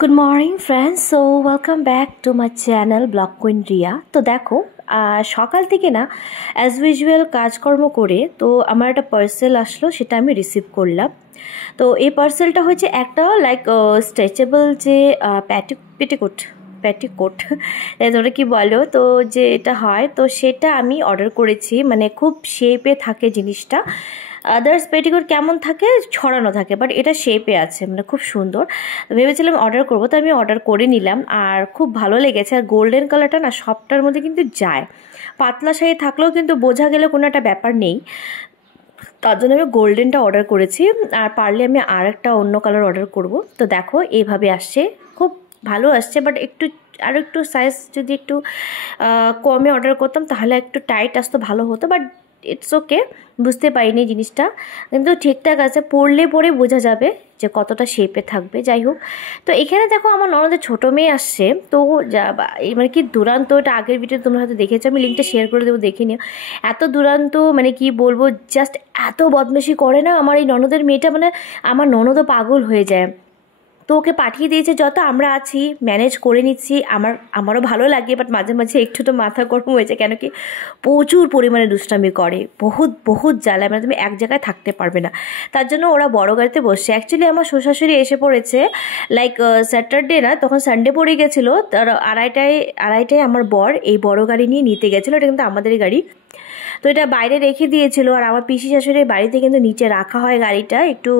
Good morning friends, so welcome back to my channel Blog Queen Ria। তো দেখো সকাল থেকে না অ্যাজ ইউজুয়াল কাজকর্ম করে তো আমার একটা পার্সেল আসলো, সেটা আমি রিসিভ করলাম। তো এই পার্সেলটা হচ্ছে একটা লাইক স্ট্রেচেবল যে পেটিকোট তোমরা কি বলো, তো যে এটা হয় তো সেটা আমি অর্ডার করেছি। মানে খুব শেপে থাকে জিনিসটা, আদার্স পেটিকোট কেমন থাকে ছড়ানো থাকে, বাট এটা শেপে আছে, মানে খুব সুন্দর। তো ভেবেছিলাম অর্ডার করবো, তো আমি অর্ডার করে নিলাম আর খুব ভালো লেগেছে। আর গোল্ডেন কালারটা না সবটার মধ্যে কিন্তু যায়, পাতলা শাড়ি থাকলেও কিন্তু বোঝা গেলে কোনো একটা ব্যাপার নেই, তার জন্য আমি গোল্ডেনটা অর্ডার করেছি। আর পারলে আমি আর একটা অন্য কালার অর্ডার করব। তো দেখো এইভাবে আসছে, খুব ভালো আসছে, বাট আরও একটু সাইজ যদি একটু কমে অর্ডার করতাম তাহলে একটু টাইট আসতো, ভালো হতো, বাট ইটস ওকে, বুঝতে পারিনি জিনিসটা, কিন্তু ঠিকঠাক আছে। পরলে পরে বোঝা যাবে যে কতটা শেপে থাকবে। যাই হোক, তো এখানে দেখো আমার ননদের ছোটো মেয়ে আসছে, তো মানে কি দুরান্ত, এটা আগের ভিডিও তোমরা হয়তো দেখেছো, আমি লিঙ্কটা শেয়ার করে দেবো, দেখে নিও। এত দুরান্ত, মানে কি বলবো, জাস্ট এত বদমাশি করে না আমার এই ননদের মেয়েটা, মানে আমার ননদও পাগল হয়ে যায়। তো ওকে পাঠিয়ে দিয়েছে, যত আমরা আছি ম্যানেজ করে নিচ্ছি। আমারও ভালো লাগে, বাট মাঝে মাঝে একটু তো মাথা গরম হয়েছে, কেন কি প্রচুর পরিমাণে দুষ্টামি করে, বহুত জ্বালায়, মানে তুমি এক জায়গায় থাকতে পারবে না। তার জন্য ওরা বড় গাড়িতে বসছে। অ্যাকচুয়ালি আমার শ্বশুরশাশুড়ি এসে পড়েছে লাইক স্যাটারডে না, তখন সানডে পড়ে গেছিলো। তার আড়াইটায় আমার বর এই বড় গাড়ি নিয়ে নিতে গেছিলো, এটা কিন্তু আমাদেরই গাড়ি। তো এটা বাইরে রেখে দিয়েছিল, আর আমার পিসি শাশুড়ির বাড়িতে কিন্তু নিচে রাখা হয় গাড়িটা, একটু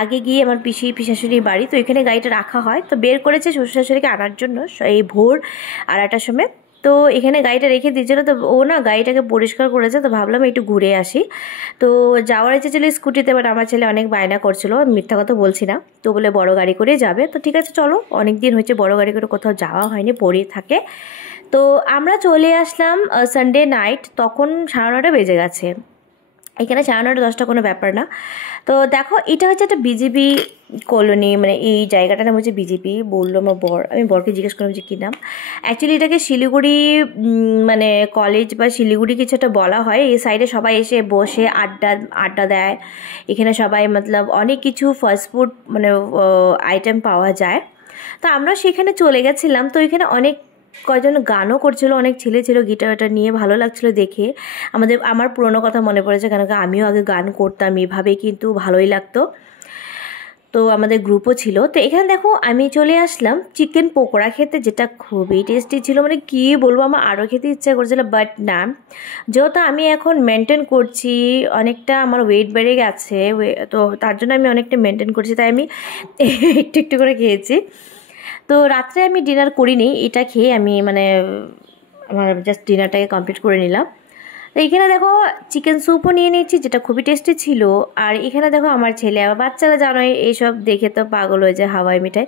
আগে গিয়ে আমার পিসি শাশুড়ির বাড়ি, তো এখানে গাড়িটা রাখা হয়। তো বের করেছে শ্বশুর শাশুড়িকে আনার জন্য এই ভোর 2:30টার সময়। তো এখানে গাড়িটা রেখে দিয়েছিল, তো ও না গাড়িটাকে পরিষ্কার করেছে, তো ভাবলাম একটু ঘুরে আসি। তো যাওয়ার ইচ্ছে ছিল স্কুটিতে, বাট আমার ছেলে অনেক বায়না করছিল, মিথ্যা কথা বলছি না, তো বলে বড় গাড়ি করে যাবে। তো ঠিক আছে চলো, অনেক দিন হয়েছে বড় গাড়ি করে কোথাও যাওয়া হয়নি, পড়ে থাকে। তো আমরা চলে আসলাম সানডে নাইট, তখন 9:30 বেজে গেছে। এখানে 9:30-10টা কোনো ব্যাপার না। তো দেখো এটা হচ্ছে একটা বিজেপি কলোনি, মানে এই জায়গাটার নাম হচ্ছে বিজেপি বললো আমার বর। আমি বরকে জিজ্ঞেস করলাম যে কী নাম। অ্যাকচুয়ালি এটাকে শিলিগুড়ি মানে কলেজ বা শিলিগুড়ি কিছু একটা বলা হয়। এই সাইডে সবাই এসে বসে আড্ডা দেয়। এখানে সবাই মতলব অনেক কিছু ফাস্টফুড মানে আইটেম পাওয়া যায়। তো আমরা সেখানে চলে গেছিলাম। তো এখানে অনেক কয়জন গানও করছিল, অনেক ছেলে ছিল গিটারটা নিয়ে, ভালো লাগছিল দেখে। আমার পুরোনো কথা মনে পড়েছে, কেন কি আমিও আগে গান করতাম এভাবে, কিন্তু ভালোই লাগতো। তো আমাদের গ্রুপও ছিল। তো এখানে দেখো আমি চলে আসলাম চিকেন পকোড়া খেতে, যেটা খুবই টেস্টি ছিল, মানে কী বলবো, আমার আরও খেতে ইচ্ছা করছিল, বাট না, যেহেতু আমি এখন মেনটেন করছি, অনেকটা আমার ওয়েট বেড়ে গেছে, তো তার জন্য আমি অনেকটা মেনটেন করছি, তাই আমি একটু একটু করে খেয়েছি। তো রাত্রে আমি ডিনার করিনি, এটা খেয়ে আমি মানে আমার জাস্ট ডিনারটাকে কমপ্লিট করে নিলাম। তো এখানে দেখো চিকেন স্যুপও নিয়ে নিয়েছি, যেটা খুবই টেস্টি ছিল। আর এখানে দেখো আমার ছেলে, আমার বাচ্চারা জানোই এইসব দেখে তো পাগল হয়ে যায়, হাওয়াই মিঠাই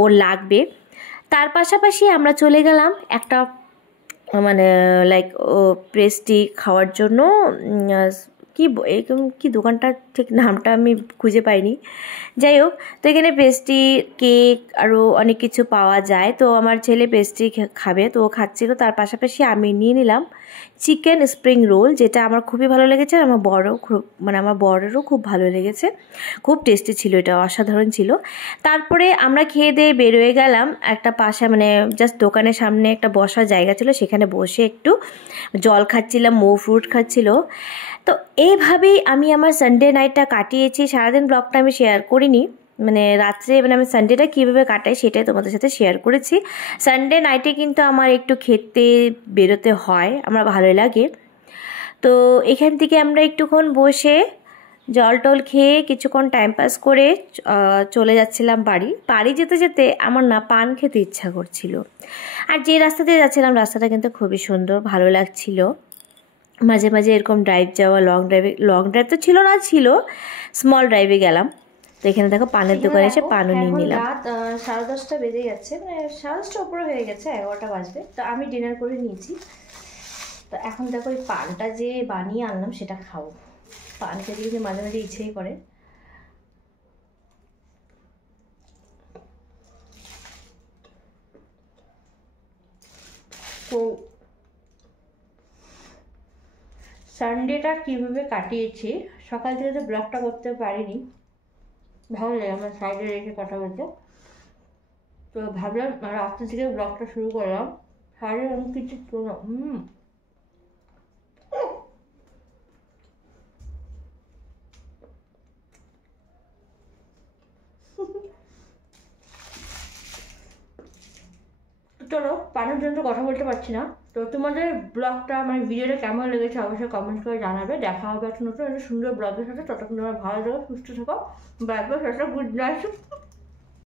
ওর লাগবে। তার পাশাপাশি আমরা চলে গেলাম একটা মানে লাইক পেস্ট্রি খাওয়ার জন্য। এরকম কি দোকানটা ঠিক নামটা আমি খুঁজে পাইনি, যাই হোক। তো এখানে পেস্ট্রি, কেক আরও অনেক কিছু পাওয়া যায়। তো আমার ছেলে পেস্ট্রি খাবে, তো ও খাচ্ছিল। তার পাশাপাশি আমি নিয়ে নিলাম চিকেন স্প্রিং রোল, যেটা আমার খুবই ভালো লেগেছে, আর আমার বরেরও খুব ভালো লেগেছে, খুব টেস্টি ছিল, এটা অসাধারণ ছিল। তারপরে আমরা খেয়ে দিয়ে বেরোয় গেলাম একটা পাশে, মানে জাস্ট দোকানের সামনে একটা বসার জায়গা ছিল, সেখানে বসে একটু জল খাচ্ছিলাম, ফ্রুট খাচ্ছিল। তো এইভাবেই আমি আমার সানডে নাইটটা কাটিয়েছি। সারাদিন ব্লগটা আমি শেয়ার করিনি, মানে রাত্রে মানে আমি সানডেটা কীভাবে কাটাই সেটাই তোমাদের সাথে শেয়ার করেছি। সানডে নাইটে কিন্তু আমার একটু খেতে বেরোতে হয়, আমার ভালোই লাগে। তো এখান থেকে আমরা একটুক্ষণ বসে জল টল খেয়ে কিছুক্ষণ টাইম পাস করে চলে যাচ্ছিলাম বাড়ি যেতে যেতে আমার না পান খেতে ইচ্ছা করছিল। আর যে রাস্তা দিয়ে যাচ্ছিলাম রাস্তাটা কিন্তু খুবই সুন্দর, ভালো লাগছিল। মাঝে মাঝে এরকম ড্রাইভ যাওয়া, লং ড্রাইভ তো ছিল না, ছিল স্মল ড্রাইভে গেলাম। তো এখানে দেখো পানের দোকানে এসে পানও নিয়ে নিলাম। রাত 10:30 বেজে গেছে, মানে 10:30 উপরে হয়ে গেছে, 11টা বাজবে। তো আমি ডিনার করে নিয়েছি। তো এখন দেখো এই পানটা যে বানিয়ে আনলাম সেটা খাবো। পান খেতে কিন্তু মাঝে মাঝে ইচ্ছেই করে। তো সানডেটা কীভাবে কাটিয়েছি, সকাল থেকে তো ব্লগটা করতে পারিনি, ভালো লাগে আমার সাইডে রেখে কথা বলতে। তো ভাবলাম রাত্রি থেকে ব্লগটা শুরু করলাম। সাড়ে আমি কিছু চলো, পানের জন্য কথা বলতে পারছি না। তো তোমাদের ব্লগটা মানে ভিডিওটা কেমন লেগেছে অবশ্যই কমেন্ট করে জানাবে। দেখা হবে একটা নতুন একটা সুন্দর ব্লগের সাথে। ততক্ষণ তোমরা ভালো থাকো, সুস্থ থাকো। Bye bye, good night.